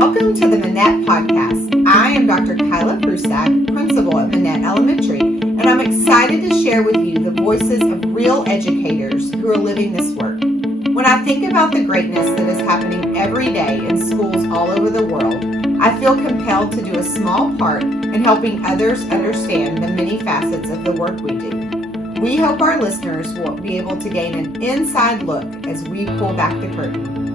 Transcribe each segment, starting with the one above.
Welcome to the Minett podcast. I am Dr. Kyla Prusak, principal at Minett Elementary, and I'm excited to share with you the voices of real educators who are living this work. When I think about the greatness that is happening every day in schools all over the world, I feel compelled to do a small part in helping others understand the many facets of the work we do. We hope our listeners will be able to gain an inside look as we pull back the curtain.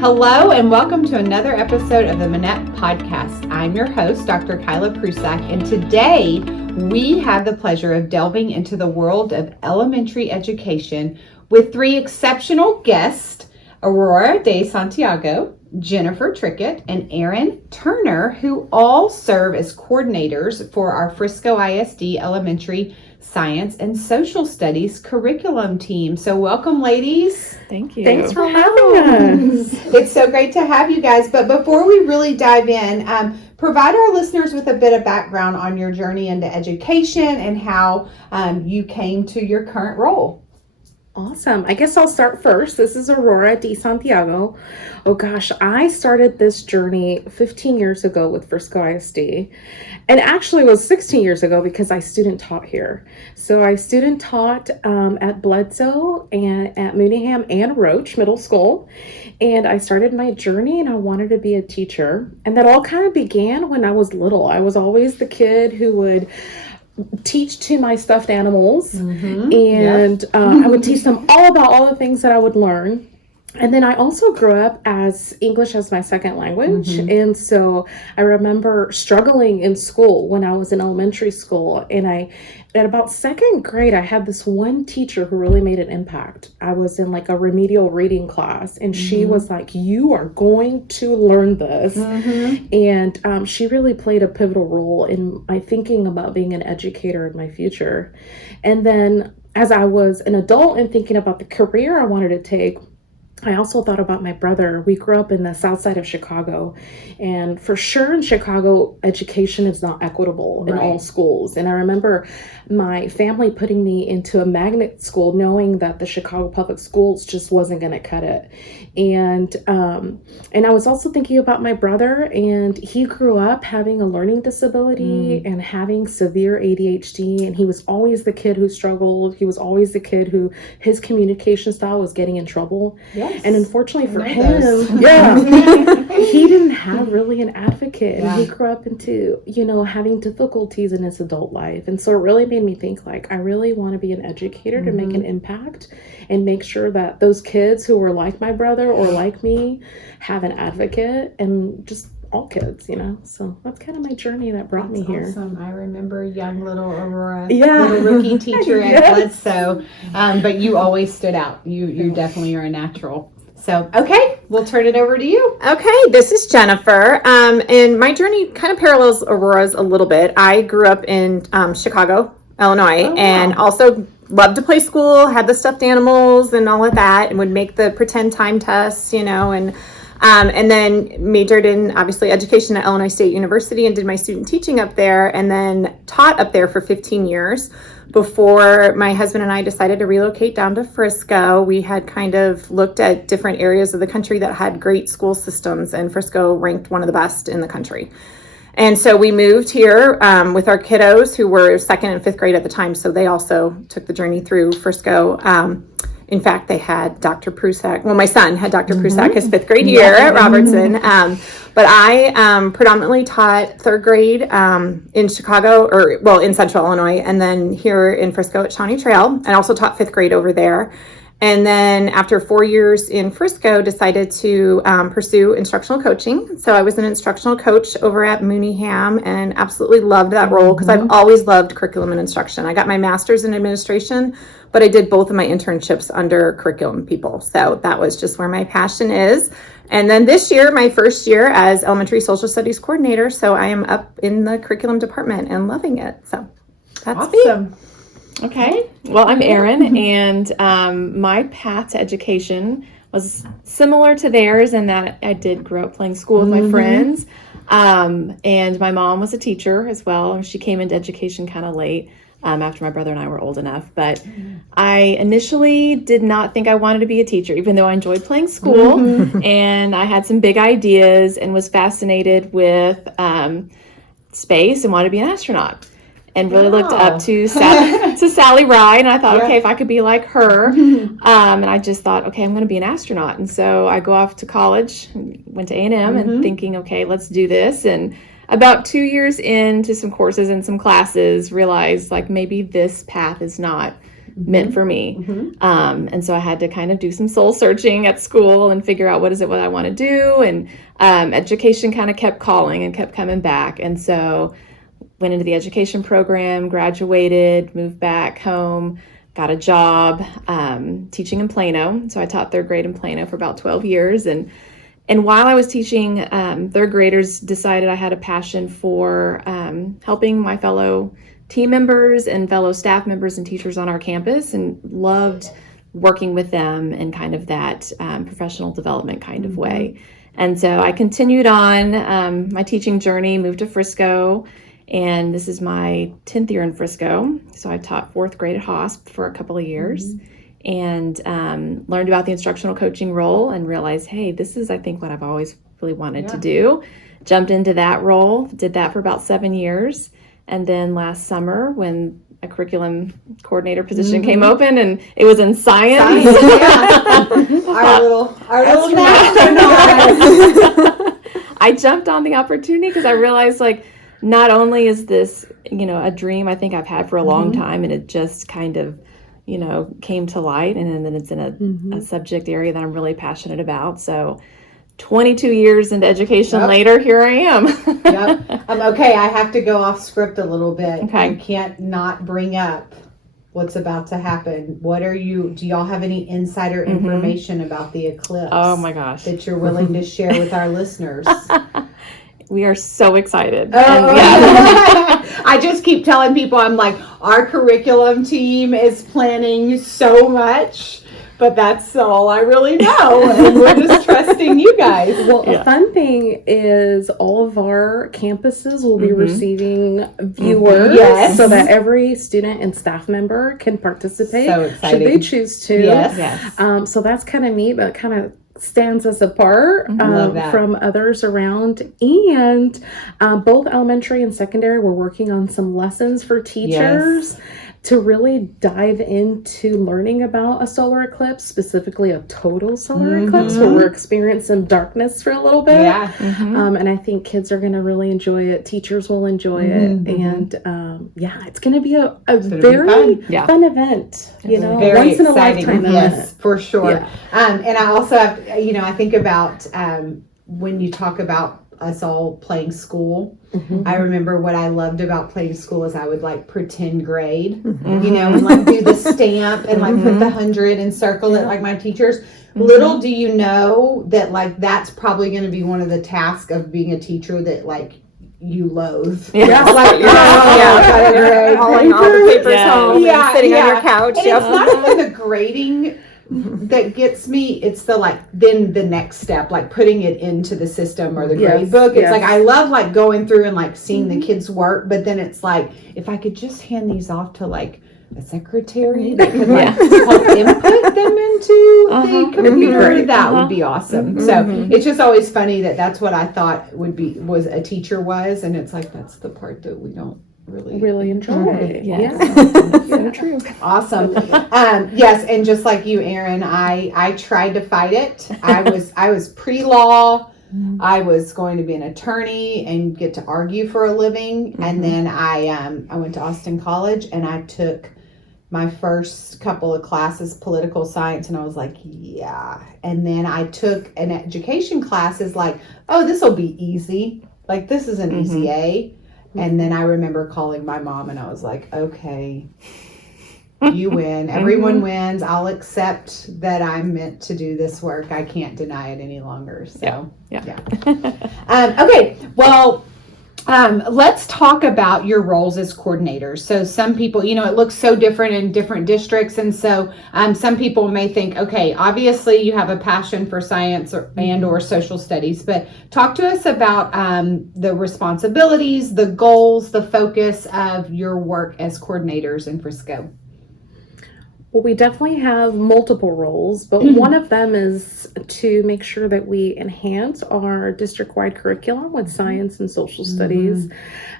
Hello and welcome to another episode of the Minett podcast. I'm your host, Dr. Kyla Prusak, and today we have the pleasure of delving into the world of elementary education with three exceptional guests, Aurora de Santiago, Jennifer Trickett, and Aaron Turner, who all serve as coordinators for our Frisco ISD Elementary Science and Social Studies curriculum team. So welcome, ladies. Thank you. Thanks for having us. It's so great to have you guys. But before we really dive in, provide our listeners with a bit of background on your journey into education and how you came to your current role. Awesome. I guess I'll start first. This is Aurora de Santiago. Oh gosh, I started this journey 15 years ago with Frisco ISD. And actually it was 16 years ago because I student taught here. So I student taught at Bledsoe and at Mooneyham and Roach Middle School. And I started my journey and I wanted to be a teacher. And that all kind of began when I was little. I was always the kid who would teach to my stuffed animals, and I would teach them all about all the things that I would learn. And then I also grew up as English as my second language. And so I remember struggling in school when I was in elementary school. And at about second grade, I had this one teacher who really made an impact. I was in like a remedial reading class and she was like, you are going to learn this. And she really played a pivotal role in my thinking about being an educator in my future. And then as I was an adult and thinking about the career I wanted to take, I also thought about my brother. We grew up in the south side of Chicago, and for sure in Chicago, education is not equitable in all schools. And I remember my family putting me into a magnet school knowing that the Chicago public schools just wasn't going to cut it. And I was also thinking about my brother, and he grew up having a learning disability and having severe ADHD, and he was always the kid who struggled. He was always the kid who his communication style was getting in trouble. And unfortunately for him, he didn't have really an advocate. And he grew up into, having difficulties in his adult life. And so it really made me think like, I really want to be an educator to make an impact and make sure that those kids who were like my brother or like me have an advocate, and just all kids, So that's kind of my journey that brought me here. Awesome. I remember young little Aurora, little rookie teacher at Bledsoe, but you always stood out. You definitely are a natural. So, okay, we'll turn it over to you. Okay, this is Jennifer, and my journey kind of parallels Aurora's a little bit. I grew up in Chicago, Illinois, and also loved to play school, had the stuffed animals and all of that, and would make the pretend time tests, and then majored in, obviously, education at Illinois State University and did my student teaching up there, and then taught up there for 15 years before my husband and I decided to relocate down to Frisco. We had kind of looked at different areas of the country that had great school systems, and Frisco ranked one of the best in the country. And so we moved here with our kiddos who were second and fifth grade at the time, so they also took the journey through Frisco. In fact, they had Dr. Prusak. Well, my son had Dr. Prusak his fifth grade year at Robertson. But I predominantly taught third grade in Chicago, in Central Illinois, and then here in Frisco at Shawnee Trail. And also taught fifth grade over there. And then after 4 years in Frisco, decided to pursue instructional coaching. So I was an instructional coach over at Mooneyham and absolutely loved that role because I've always loved curriculum and instruction. I got my master's in administration, but I did both of my internships under curriculum people. So that was just where my passion is. And then this year, my first year as elementary social studies coordinator. So I am up in the curriculum department and loving it. So that's awesome. me. Okay, well, I'm Erin, and my path to education was similar to theirs in that I did grow up playing school with my friends, and my mom was a teacher as well. She came into education kind of late. after my brother and I were old enough. But I initially did not think I wanted to be a teacher, even though I enjoyed playing school and I had some big ideas and was fascinated with space and wanted to be an astronaut. And really looked up to Sally Ride, and I thought, okay, if I could be like her, and I just thought, okay, I'm going to be an astronaut. And so I go off to college, went to A&M, and thinking, okay, let's do this. And about 2 years into some courses and some classes, realized like maybe this path is not meant for me. And so I had to kind of do some soul searching at school and figure out what I want to do. And education kind of kept calling and kept coming back. And so went into the education program, graduated, moved back home, got a job teaching in Plano. So I taught third grade in Plano for about 12 years. And while I was teaching, third graders decided I had a passion for helping my fellow team members and fellow staff members and teachers on our campus, and loved working with them in kind of that professional development kind of way. And so I continued on my teaching journey, moved to Frisco. And this is my 10th year in Frisco. So I taught fourth grade at HOSP for a couple of years and learned about the instructional coaching role and realized, hey, this is, I think, what I've always really wanted to do. Jumped into that role, did that for about 7 years. And then last summer, when a curriculum coordinator position came open and it was in science. Our little I jumped on the opportunity because I realized, like, not only is this, a dream I think I've had for a long time, and it just kind of, came to light, and then it's in a subject area that I'm really passionate about. So 22 years into education later, here I am. Okay, I have to go off script a little bit. Okay. I can't not bring up what's about to happen. Do y'all have any insider information about the eclipse? Oh my gosh. That you're willing to share with our listeners? We are so excited. I just keep telling people, I'm like, our curriculum team is planning so much, but that's all I really know. And we're just trusting you guys. Well, a fun thing is all of our campuses will be receiving viewers so that every student and staff member can participate. So exciting. Should they choose to. Yes. So that's kind of neat, but kind of stands us apart from others around. And both elementary and secondary, we're working on some lessons for teachers to really dive into learning about a solar eclipse, specifically a total solar eclipse, where we're experiencing darkness for a little bit. And I think kids are going to really enjoy it. Teachers will enjoy it. And it's going to be a very fun event. Very once in a exciting. lifetime event. Yes, for sure. And I also have, I think about when you talk about us all playing school. I remember what I loved about playing school is I would like pretend grade, and like do the stamp and like put the 100 and circle it like my teachers. Little do you know that like that's probably going to be one of the tasks of being a teacher that like you loathe. Hauling all the papers home and sitting on your couch. And it's not even the grading that gets me, it's then the next step, like putting it into the system or the grade book. It's like I love like going through and like seeing the kids work, but then it's like if I could just hand these off to like a secretary that could like help input them into the computer, that would be awesome. So it's just always funny that's what I thought was a teacher was, and it's like that's the part that we don't really enjoy. So true. Awesome. Yes, and just like you, Erin, I tried to fight it. I was pre-law. I was going to be an attorney and get to argue for a living, and then I went to Austin College and I took my first couple of classes, political science, and I was like, and then I took an education classes like, oh, this will be easy. Like this is an easy A. And then I remember calling my mom and I was like, okay, you win. Everyone wins. I'll accept that I'm meant to do this work. I can't deny it any longer. So, okay. Well, Let's talk about your roles as coordinators. So some people, it looks so different in different districts. And so some people may think, okay, obviously you have a passion for science or social studies, but talk to us about the responsibilities, the goals, the focus of your work as coordinators in Frisco. Well, we definitely have multiple roles, but one of them is to make sure that we enhance our district-wide curriculum with science and social studies.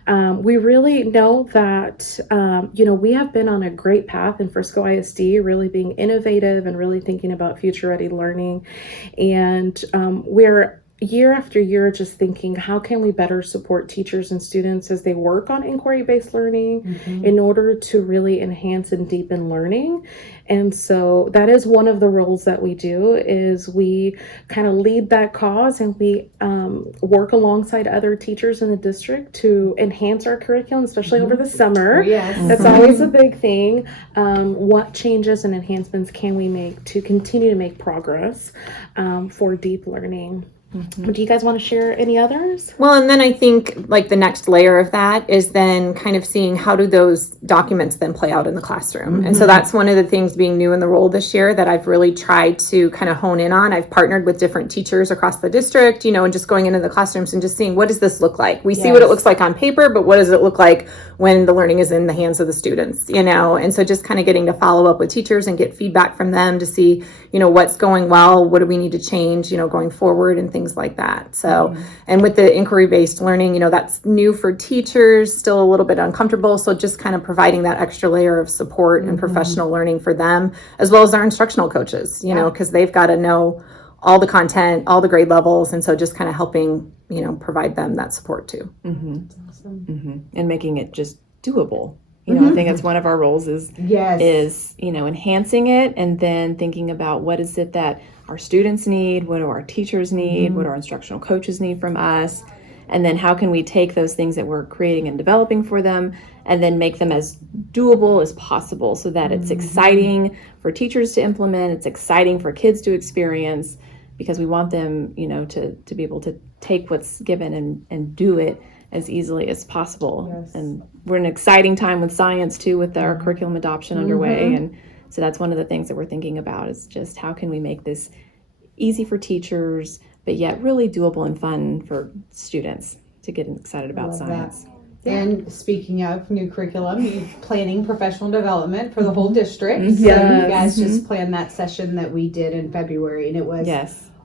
We really know that, we have been on a great path in Frisco ISD, really being innovative and really thinking about future-ready learning. And we're year after year just thinking, how can we better support teachers and students as they work on inquiry-based learning in order to really enhance and deepen learning. And so that is one of the roles that we do, is we kind of lead that cause, and we work alongside other teachers in the district to enhance our curriculum, especially over the summer. Yes. That's always a big thing. What changes and enhancements can we make to continue to make progress for deep learning? Do you guys want to share any others? Well, and then I think like the next layer of that is then kind of seeing how do those documents then play out in the classroom. And so that's one of the things being new in the role this year that I've really tried to kind of hone in on. I've partnered with different teachers across the district, and just going into the classrooms and just seeing, what does this look like? We see what it looks like on paper, but what does it look like when the learning is in the hands of the students, And so just kind of getting to follow up with teachers and get feedback from them to see, what's going well, what do we need to change, going forward, and things like that. So, and with the inquiry-based learning, that's new for teachers, still a little bit uncomfortable. So just kind of providing that extra layer of support and professional learning for them, as well as our instructional coaches, because they've got to know all the content, all the grade levels. And so just kind of helping, provide them that support too. And making it just doable. I think that's one of our roles is enhancing it, and then thinking about what is it that our students need, what do our teachers need, what do our instructional coaches need from us, and then how can we take those things that we're creating and developing for them and then make them as doable as possible so that it's exciting for teachers to implement, it's exciting for kids to experience, because we want them, to be able to take what's given and do it as easily as possible. Yes. And we're in an exciting time with science too, with our curriculum adoption underway. And so that's one of the things that we're thinking about, is just how can we make this easy for teachers, but yet really doable and fun for students to get excited about science. And speaking of new curriculum, you're planning professional development for the whole district. So Yes. you guys just planned that session that we did in February, and it was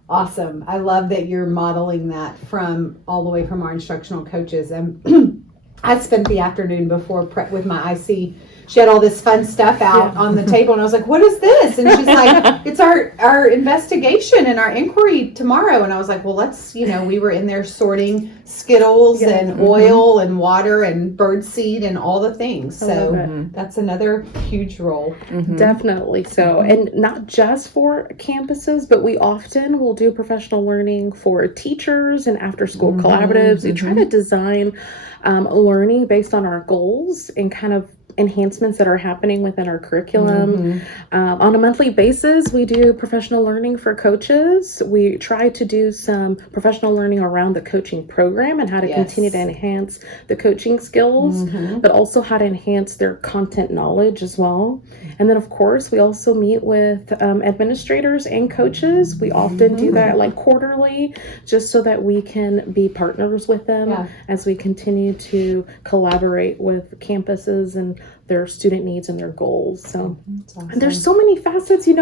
awesome. I love that you're modeling that from all the way from our instructional coaches. And I spent the afternoon before prep with my IC. She had all this fun stuff out on the table, and I was like, what is this? And she's like, it's our investigation and our inquiry tomorrow. And I was like, well, let's, we were in there sorting Skittles and oil and water and birdseed and all the things. So that's another huge role. Definitely so. And not just for campuses, but we often will do professional learning for teachers and after school collaboratives. We try to design learning based on our goals and kind of enhancements that are happening within our curriculum. On a monthly basis, we do professional learning for coaches. We try to do some professional learning around the coaching program and how to continue to enhance the coaching skills, but also how to enhance their content knowledge as well. And then, of course, we also meet with administrators and coaches. We often do that like quarterly, just so that we can be partners with them as we continue to collaborate with campuses and their student needs and their goals. So Awesome. and there's so many facets, we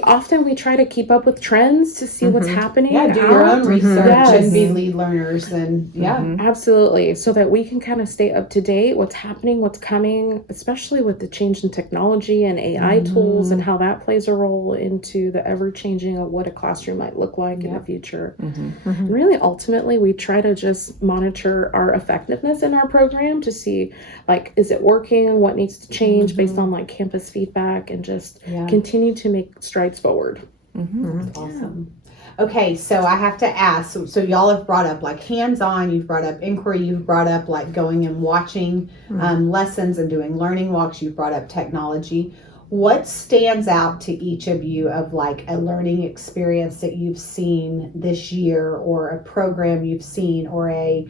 also we try to keep up with trends to see what's happening. Do your own research Yes. and be lead learners, and Absolutely. So that we can kind of stay up to date, what's happening, what's coming, especially with the change in technology and AI tools and how that plays a role into the ever changing of what a classroom might look like in the future. And really, ultimately, we try to just monitor our effectiveness in our program to see, like, is it working? What needs to change based on like campus feedback, and just continue to make strides forward. Awesome. Okay, so I have to ask, so y'all have brought up like hands-on, you've brought up inquiry, you've brought up like going and watching lessons and doing learning walks, you've brought up technology. what stands out to each of you of like a learning experience that you've seen this year, or a program you've seen, or a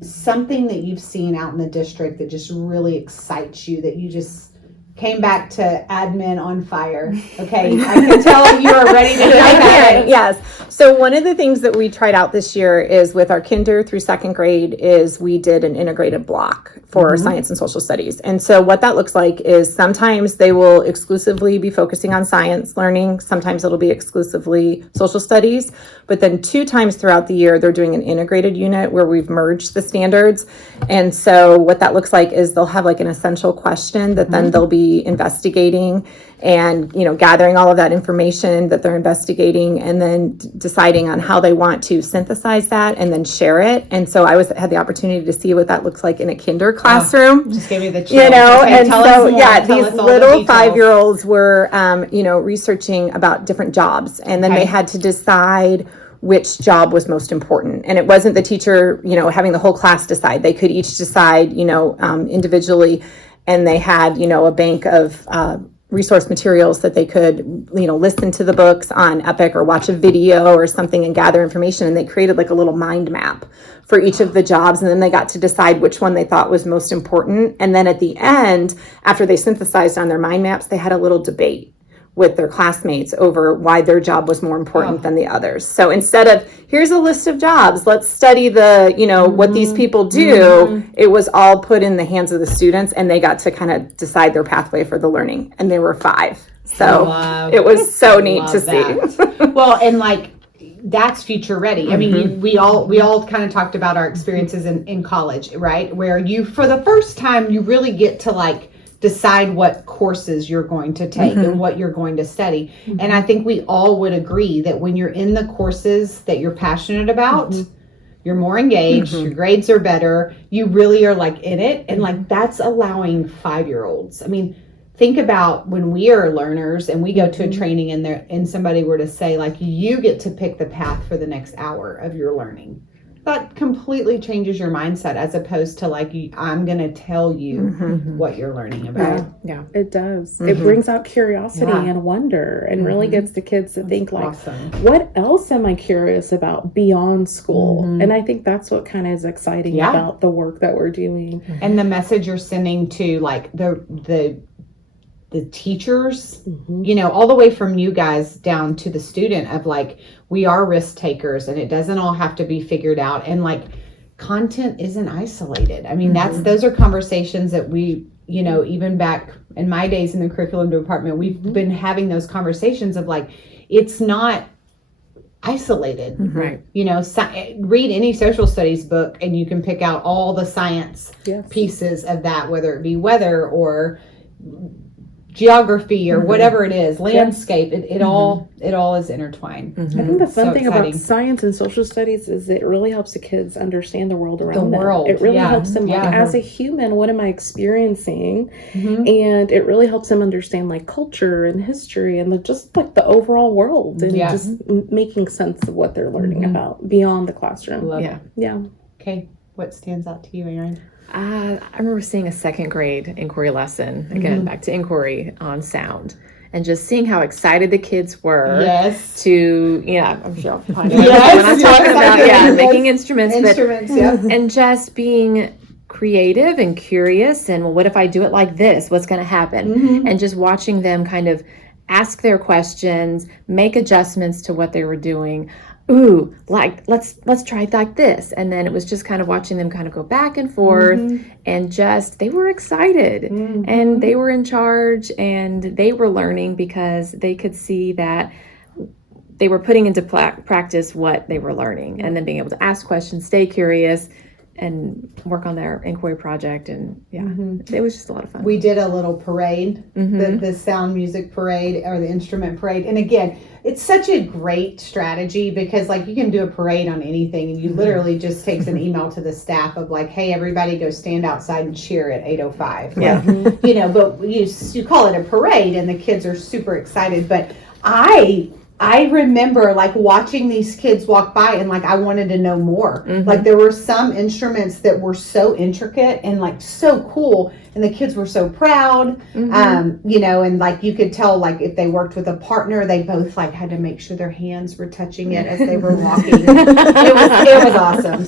something that you've seen out in the district that just really excites you, that you just came back to admin on fire? Okay, I can tell you are ready to I jump can, at it. yes. So one of the things that we tried out this year is with our kinder through second grade is we did an integrated block for science and social studies. And so what that looks like is sometimes they will exclusively be focusing on science learning. Sometimes it'll be exclusively social studies. But then 2 times throughout the year, they're doing an integrated unit where we've merged the standards. And so what that looks like is they'll have like an essential question that then they'll be investigating and, you know, gathering all of that information that they're investigating, and then deciding on how they want to synthesize that and then share it. And so I had the opportunity to see what that looks like in a kinder classroom. Just give me the chills. You know, Okay, and tell so us more. yeah, Tell these us all the little details. 5-year-olds were, you know, researching about different jobs, and then Okay. they had to decide which job was most important. And it wasn't the teacher, you know, having the whole class decide. They could each decide, you know, individually, and they had, you know, a bank of resource materials that they could, you know, listen to the books on Epic or watch a video or something and gather information. And they created like a little mind map for each of the jobs. And then they got to decide which one they thought was most important. And then at the end, after they synthesized on their mind maps, they had a little debate with their classmates over why their job was more important than the others. So instead of, here's a list of jobs, let's study the, you know, what these people do, it was all put in the hands of the students, and they got to kind of decide their pathway for the learning. And they were 5. So it was so neat to see. Well, and like, that's future ready. I mean, we all kind of talked about our experiences in college, right? Where you, for the first time, you really get to like decide what courses you're going to take and what you're going to study. And I think we all would agree that when you're in the courses that you're passionate about, you're more engaged, your grades are better, you really are like in it. And like, that's allowing 5-year-olds. I mean, think about when we are learners and we go to a training and somebody were to say like, you get to pick the path for the next hour of your learning. That completely changes your mindset, as opposed to like, I'm going to tell you what you're learning about. Yeah, it does. It brings out curiosity and wonder, and really gets the kids to think like, what else am I curious about beyond school? And I think that's what kind of is exciting about the work that we're doing. And the message you're sending to like the teachers, you know, all the way from you guys down to the student, of like, we are risk takers and it doesn't all have to be figured out. And like, content isn't isolated. I mean, those are conversations that we, you know, even back in my days in the curriculum department, we've been having those conversations of like, it's not isolated, Right. You know, read any social studies book and you can pick out all the science pieces of that, whether it be weather or geography or whatever it is, landscape, it all is intertwined. I think the fun So thing exciting. about science and social studies is it really helps the kids understand the world around The world, them. It really yeah. helps them, like, Yeah. as a human, what am I experiencing? And it really helps them understand like culture and history and just like the overall world, and just making sense of what they're learning about beyond the classroom. Love it. Yeah. Okay, what stands out to you, Erin? I remember seeing a second grade inquiry lesson, again, back to inquiry on sound, and just seeing how excited the kids were to, I'm sure I'll find it. When I'm talking about, making instruments. And just being creative and curious, and well, what if I do it like this? What's going to happen? And just watching them kind of ask their questions, make adjustments to what they were doing. Ooh, like let's try it like this. And then it was just kind of watching them kind of go back and forth, and just they were excited and they were in charge and they were learning because they could see that they were putting into practice what they were learning, and then being able to ask questions, stay curious, and work on their inquiry project. And it was just a lot of fun. We did a little parade, the sound music parade or the instrument parade. And again, it's such a great strategy because like you can do a parade on anything, and you literally just takes an email to the staff of like, hey, everybody go stand outside and cheer at 8:05. You know, but you call it a parade and the kids are super excited. But I I remember like watching these kids walk by and like I wanted to know more. Mm-hmm. Like there were some instruments that were so intricate and like so cool, and the kids were so proud. Mm-hmm. You know, and like you could tell like if they worked with a partner, they both like had to make sure their hands were touching it as they were walking. It was awesome.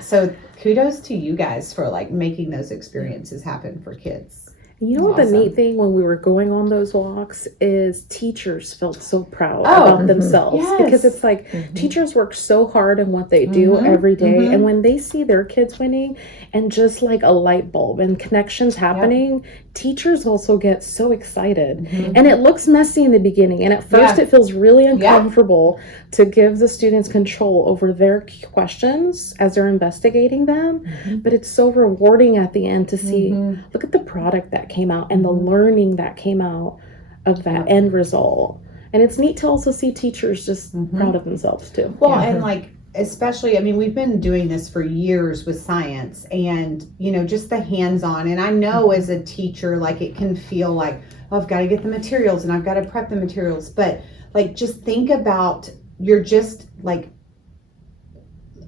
So kudos to you guys for like making those experiences happen for kids. You know what the Awesome. neat thing when we were going on those walks is teachers felt so proud Oh, about themselves yes. because it's like Mhm. teachers work so hard in what they do Mhm, every day, mhm. and when they see their kids winning and just like a light bulb and connections happening, teachers also get so excited. Mhm. And it looks messy in the beginning, and at first Yeah. it feels really uncomfortable to give the students control over their questions as they're investigating them, Mhm. but it's so rewarding at the end to see Mhm. look at the product that came out and the Mhm. learning that came out of that Yeah. end result. And it's neat to also see teachers just Mhm. proud of themselves too. Well, Yeah. and like, especially, I mean, we've been doing this for years with science and, you know, just the hands-on. And I know as a teacher, like it can feel like, oh, I've got to get the materials and I've got to prep the materials. But like, just think about, you're just like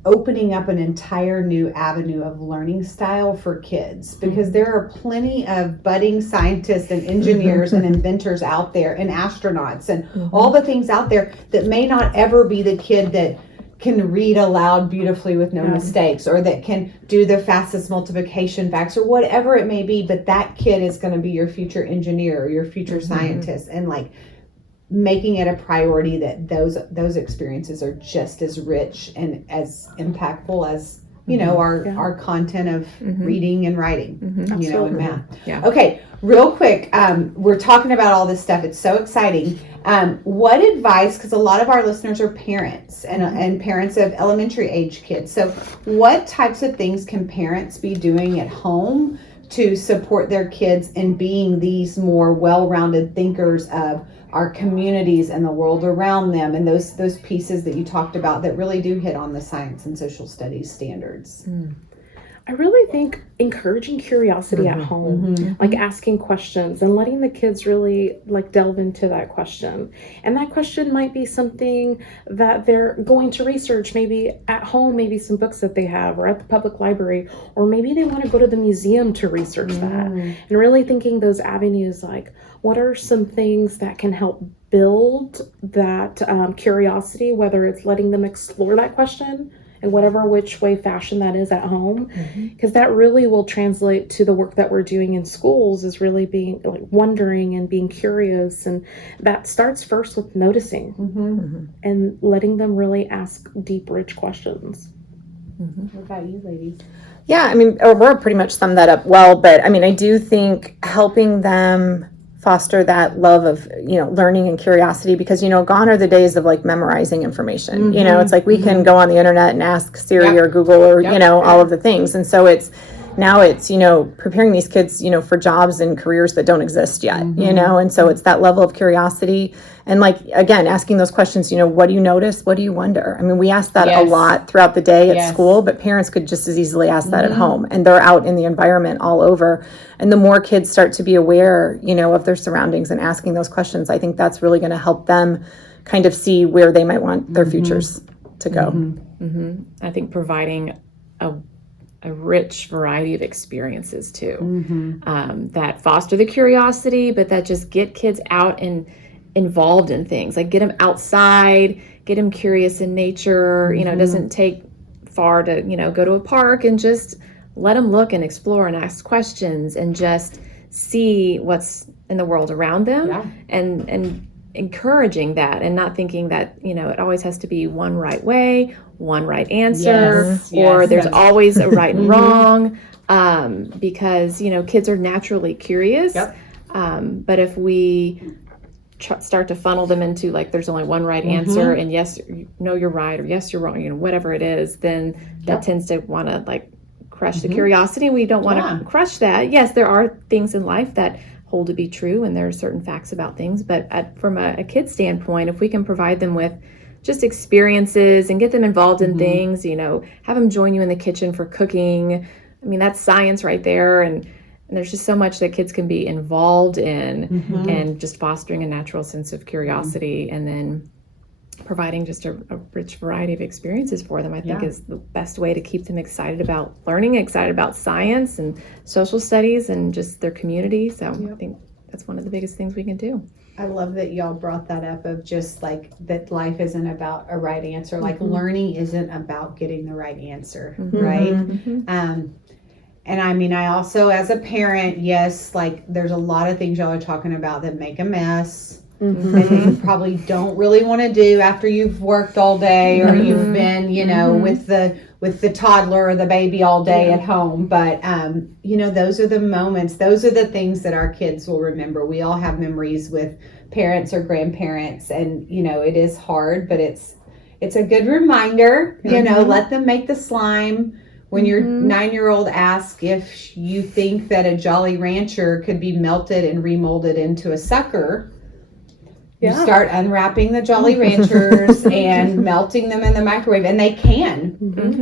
opening up an entire new avenue of learning style for kids, because there are plenty of budding scientists and engineers and inventors out there and astronauts and all the things out there that may not ever be the kid that can read aloud beautifully with no Yeah. mistakes, or that can do the fastest multiplication facts, or whatever it may be, but that kid is going to be your future engineer or your future scientist. And like making it a priority that those experiences are just as rich and as impactful as, you know, our content of reading and writing, you know, and math. Yeah. Okay, real quick, we're talking about all this stuff. It's so exciting. What advice, because a lot of our listeners are parents and parents of elementary age kids. So what types of things can parents be doing at home to support their kids in being these more well-rounded thinkers of our communities and the world around them, and those pieces that you talked about that really do hit on the science and social studies standards? I really think encouraging curiosity at home, like asking questions and letting the kids really like delve into that question. And that question might be something that they're going to research, maybe at home, maybe some books that they have, or at the public library, or maybe they want to go to the museum to research that. And really thinking those avenues, like what are some things that can help build that curiosity, whether it's letting them explore that question in whatever which way fashion that is at home, because that really will translate to the work that we're doing in schools, is really being like wondering and being curious. And that starts first with noticing and letting them really ask deep, rich questions. What about you, ladies? Yeah, I mean, Aurora pretty much summed that up well, but I mean, I do think helping them foster that love of, you know, learning and curiosity, because, you know, gone are the days of like memorizing information. You know, it's like we can go on the internet and ask Siri or Google or, you know, all of the things. And so it's, you know, preparing these kids, you know, for jobs and careers that don't exist yet, you know, and so it's that level of curiosity. And like, again, asking those questions, you know, what do you notice? What do you wonder? I mean, we ask that a lot throughout the day at school, but parents could just as easily ask that at home, and they're out in the environment all over. And the more kids start to be aware, you know, of their surroundings and asking those questions, I think that's really going to help them kind of see where they might want their futures to go. I think providing a rich variety of experiences too, that foster the curiosity, but that just get kids out and involved in things, like get them outside, get them curious in nature. You know, it doesn't take far to, you know, go to a park and just let them look and explore and ask questions and just see what's in the world around them, and encouraging that, and not thinking that, you know, it always has to be one right way, one right answer, or there's always a right and wrong, because, you know, kids are naturally curious. But if we start to funnel them into like there's only one right answer, and yes, no, you're right, or yes, you're wrong, you know, whatever it is, then that tends to want to like crush the curiosity. We don't want to crush that. Yes, there are things in life that hold to be true, and there are certain facts about things, but from a kid's standpoint, if we can provide them with just experiences and get them involved in things, you know, have them join you in the kitchen for cooking. I mean, that's science right there. And there's just so much that kids can be involved in, and just fostering a natural sense of curiosity, and then providing just a rich variety of experiences for them, I think Yeah. is the best way to keep them excited about learning, excited about science and social studies and just their community. So I think that's one of the biggest things we can do. I love that y'all brought that up of just like that life isn't about a right answer. Like learning isn't about getting the right answer, right? And I mean, I also, as a parent, yes, like there's a lot of things y'all are talking about that make a mess. That you probably don't really want to do after you've worked all day or you've been, you know, with the toddler or the baby all day at home. But, you know, those are the moments, those are the things that our kids will remember. We all have memories with parents or grandparents, and, you know, it is hard, but it's a good reminder, you know, let them make the slime. When your 9-year-old asks if you think that a Jolly Rancher could be melted and remolded into a sucker, you start unwrapping the Jolly Ranchers and melting them in the microwave, and they can.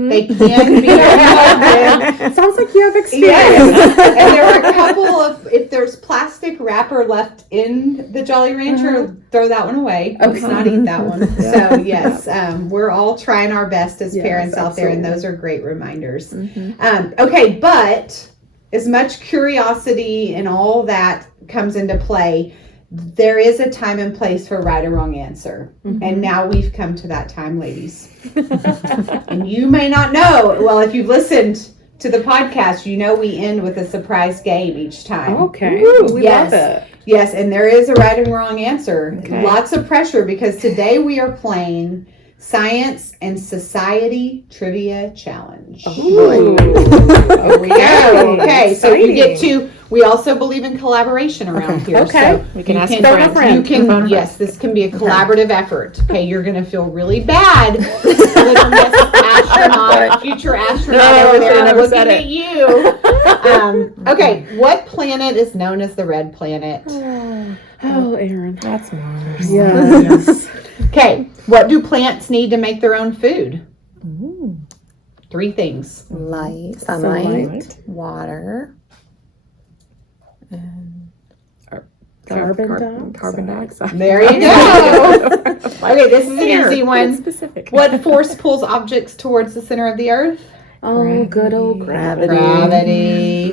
They can be remolded. Sounds like you have experience. Yes. And there are a couple of, if there's plastic wrapper left in the Jolly Rancher, throw that one away. Let's not eat that one. So yes, we're all trying our best as parents out there, and those are great reminders. Okay, but as much curiosity and all that comes into play, there is a time and place for right or wrong answer. And now we've come to that time, ladies. And you may not know, well, if you've listened to the podcast, you know we end with a surprise game each time. Okay. We Yes. love it. Yes, and there is a right and wrong answer. Okay. Lots of pressure because today we are playing Science and Society Trivia Challenge. Ooh. Here we go. Okay, so you Exciting. get to, we also believe in collaboration around here. Okay. So We can you ask can, friends. friend. you can, Phone a yes, this can be a collaborative effort. Okay, you're going to feel really bad. Little Miss astronaut, future astronaut No, over I there should've never looking said at it. you. Okay, what planet is known as the red planet? Oh, Aaron. That's Mars. Yes. Okay, what do plants need to make their own food? 3 things. Light, Sunlight. sunlight, water, and Carbon dioxide. There you go. Okay, this is an easy That's one. specific. What force pulls objects towards the center of the earth? Oh, good old gravity. Gravity.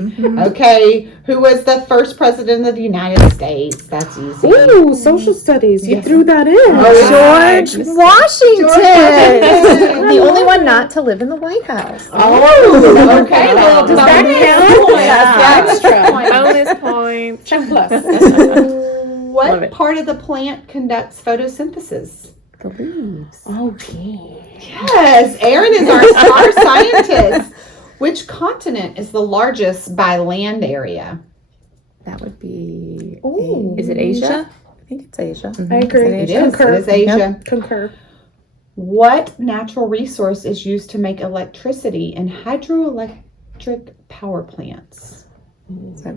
Okay, who was the first president of the United States? That's easy. Ooh, social studies. You Yes. threw that in. George Washington. Washington. The only one not to live in the White House. Oh, okay. Well, Does that bonus count? point. Extra. Bonus point. Check plus. Love What it. part of the plant conducts photosynthesis? The leaves. Oh, gee. Yes, Aaron is our star scientist. Which continent is the largest by land area? That would be. Ooh. Is it Asia? I think it's Asia. I agree. It is. Concur. It is Asia. Concur. What natural resource is used to make electricity in hydroelectric power plants? Is that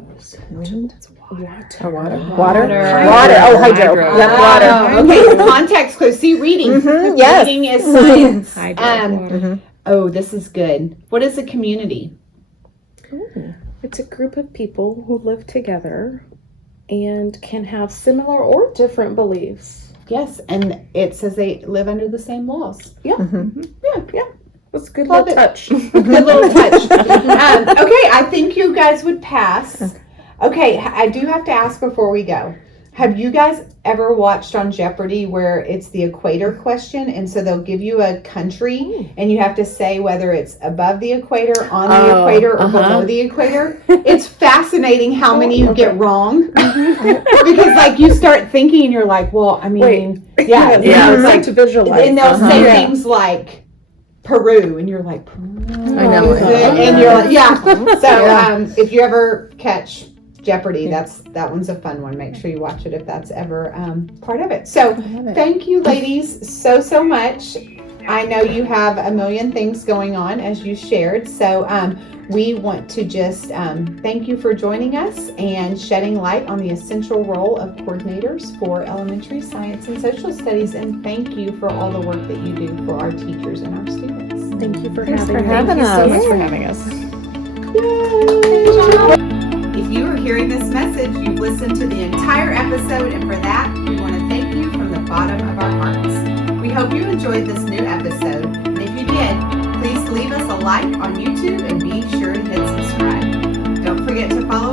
wind? Water. Or water? Water. Water. Oh, hydro. Hydro. Yep, water. Oh, okay, context clue. See, reading. yes. Reading is science. Hydro. Water. Oh, this is good. What is a community? It's a group of people who live together and can have similar or different beliefs. Yes, and it says they live under the same laws. Yeah. Mm-hmm. Yeah. That's a good Love little it. touch. Good little touch. Okay, I think you guys would pass. Okay, I do have to ask before we go. Have you guys ever watched on Jeopardy where it's the equator question, and so they'll give you a country and you have to say whether it's above the equator, on the equator, or below the equator? It's fascinating how many you get wrong because like you start thinking and you're like, well, I mean, yeah, It's like to visualize. and they'll say things like Peru, and you're like, Peru, I know. is it? And you're like, yeah. So if you ever catch Jeopardy, that one's a fun one. Make sure you watch it if that's ever part of it. So thank you, ladies, so much. I know you have a million things going on, as you shared. So we want to just thank you for joining us and shedding light on the essential role of coordinators for elementary science and social studies. And thank you for all the work that you do for our teachers and our students. Thank you for Thanks having for me. having Thank you so us. much for having us. If you are hearing this message, you've listened to the entire episode, and for that, we want to thank you from the bottom of our hearts. We hope enjoyed this new episode, and if you did, please leave us a like on YouTube and be sure to hit subscribe. Don't forget to follow